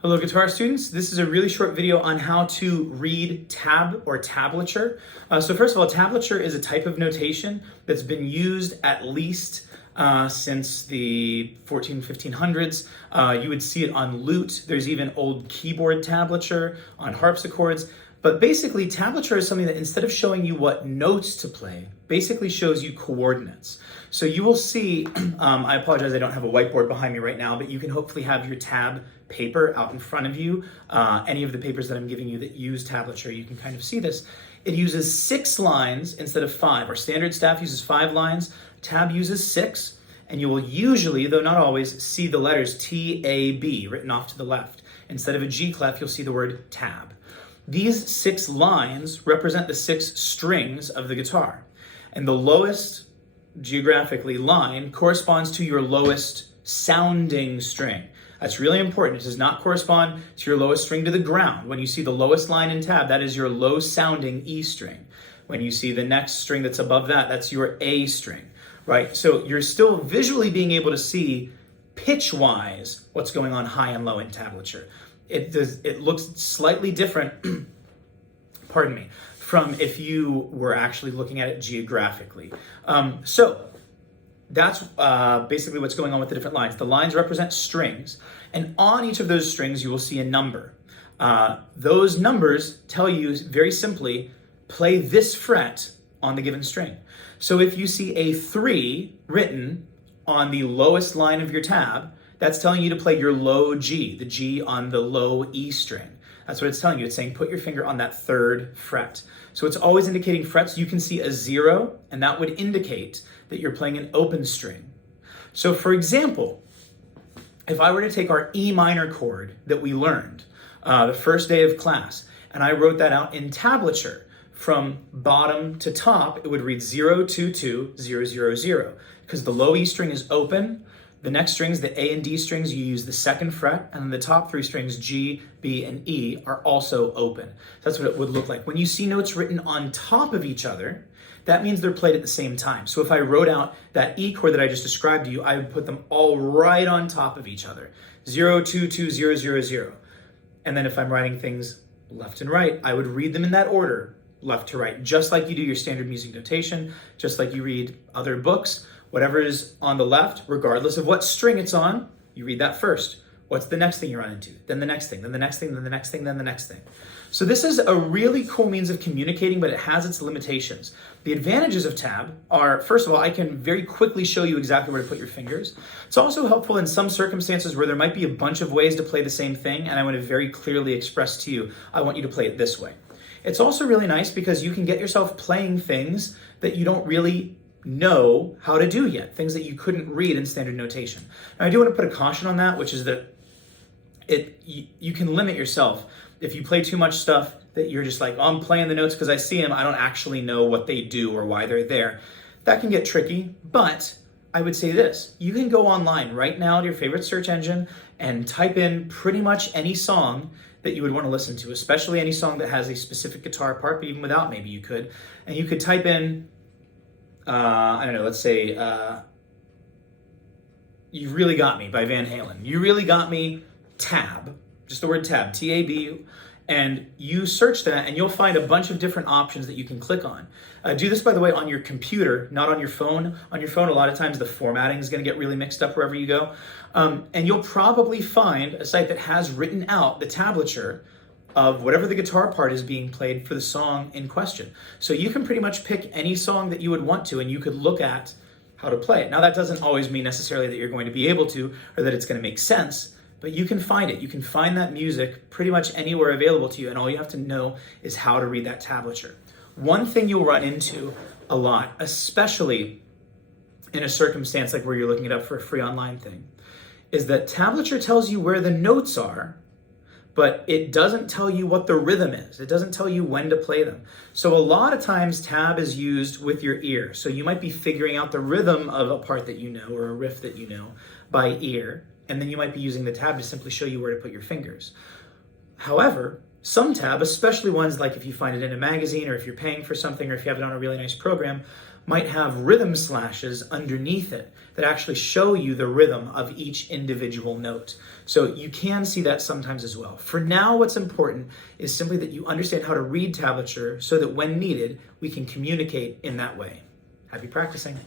Hello guitar students, this is a really short video on how to read tab or tablature. So first of all, tablature is a type of notation that's been used at least since the 1500s. You would see it on lute. There's even old keyboard tablature on harpsichords. But basically, tablature is something that instead of showing you what notes to play, basically shows you coordinates. So you will see, I apologize, I don't have a whiteboard behind me right now, but you can hopefully have your tab paper out in front of you. Any of the papers that I'm giving you that use tablature, you can kind of see this. It uses 6 lines instead of 5. Our standard staff uses 5 lines, tab uses 6, and you will usually, though not always, see the letters T-A-B written off to the left. Instead of a G clef, you'll see the word tab. These 6 lines represent the 6 strings of the guitar. And the lowest, geographically, line corresponds to your lowest sounding string. That's really important. It does not correspond to your lowest string to the ground. When you see the lowest line in tab, that is your low sounding E string. When you see the next string that's above that, that's your A string, right? So you're still visually being able to see pitch-wise what's going on high and low in tablature. It looks slightly different, pardon me, from if you were actually looking at it geographically. So that's basically what's going on with the different lines. The lines represent strings, and on each of those strings you will see a number. Those numbers tell you very simply, play this fret on the given string. So if you see a 3 written on the lowest line of your tab, that's telling you to play your low G, the G on the low E string. That's what it's telling you. It's saying put your finger on that 3rd fret. So it's always indicating frets. You can see a 0, and that would indicate that you're playing an open string. So for example, if I were to take our E minor chord that we learned the first day of class, and I wrote that out in tablature, from bottom to top, it would read 0, 2, 2, 0, 0, 0, because the low E string is open. The next strings, the A and D strings, you use the 2nd fret, and then the top 3 strings, G, B, and E, are also open. That's what it would look like. When you see notes written on top of each other, that means they're played at the same time. So if I wrote out that E chord that I just described to you, I would put them all right on top of each other. 0, 2, 2, 0, 0, 0. And then if I'm writing things left and right, I would read them in that order, left to right, just like you do your standard music notation, just like you read other books. Whatever is on the left, regardless of what string it's on, you read that first. What's the next thing you run into? Then the next thing, then the next thing, then the next thing, then the next thing. So this is a really cool means of communicating, but it has its limitations. The advantages of tab are, first of all, I can very quickly show you exactly where to put your fingers. It's also helpful in some circumstances where there might be a bunch of ways to play the same thing, and I want to very clearly express to you, I want you to play it this way. It's also really nice because you can get yourself playing things that you don't really know how to do yet, things that you couldn't read in standard notation. Now, I do want to put a caution on that, which is that you can limit yourself. If you play too much stuff that you're just like, oh, I'm playing the notes because I see them, I don't actually know what they do or why they're there. That can get tricky, but I would say this. You can go online right now to your favorite search engine and type in pretty much any song that you would want to listen to, especially any song that has a specific guitar part, but even without, maybe you could. And you could type in I don't know, let's say, You Really Got Me by Van Halen. You Really Got Me, tab, just the word tab, T-A-B, and you search that and you'll find a bunch of different options that you can click on. Do this, by the way, on your computer, not on your phone. On your phone, a lot of times the formatting is going to get really mixed up wherever you go. And you'll probably find a site that has written out the tablature of whatever the guitar part is being played for the song in question. So you can pretty much pick any song that you would want to, and you could look at how to play it. Now, that doesn't always mean necessarily that you're going to be able to, or that it's going to make sense, but you can find it. You can find that music pretty much anywhere available to you, and all you have to know is how to read that tablature. One thing you'll run into a lot, especially in a circumstance like where you're looking it up for a free online thing, is that tablature tells you where the notes are, but it doesn't tell you what the rhythm is. It doesn't tell you when to play them. So a lot of times tab is used with your ear. So you might be figuring out the rhythm of a part that you know or a riff that you know by ear, and then you might be using the tab to simply show you where to put your fingers. However, some tab, especially ones like if you find it in a magazine or if you're paying for something or if you have it on a really nice program, might have rhythm slashes underneath it that actually show you the rhythm of each individual note. So you can see that sometimes as well. For now, what's important is simply that you understand how to read tablature so that when needed, we can communicate in that way. Happy practicing.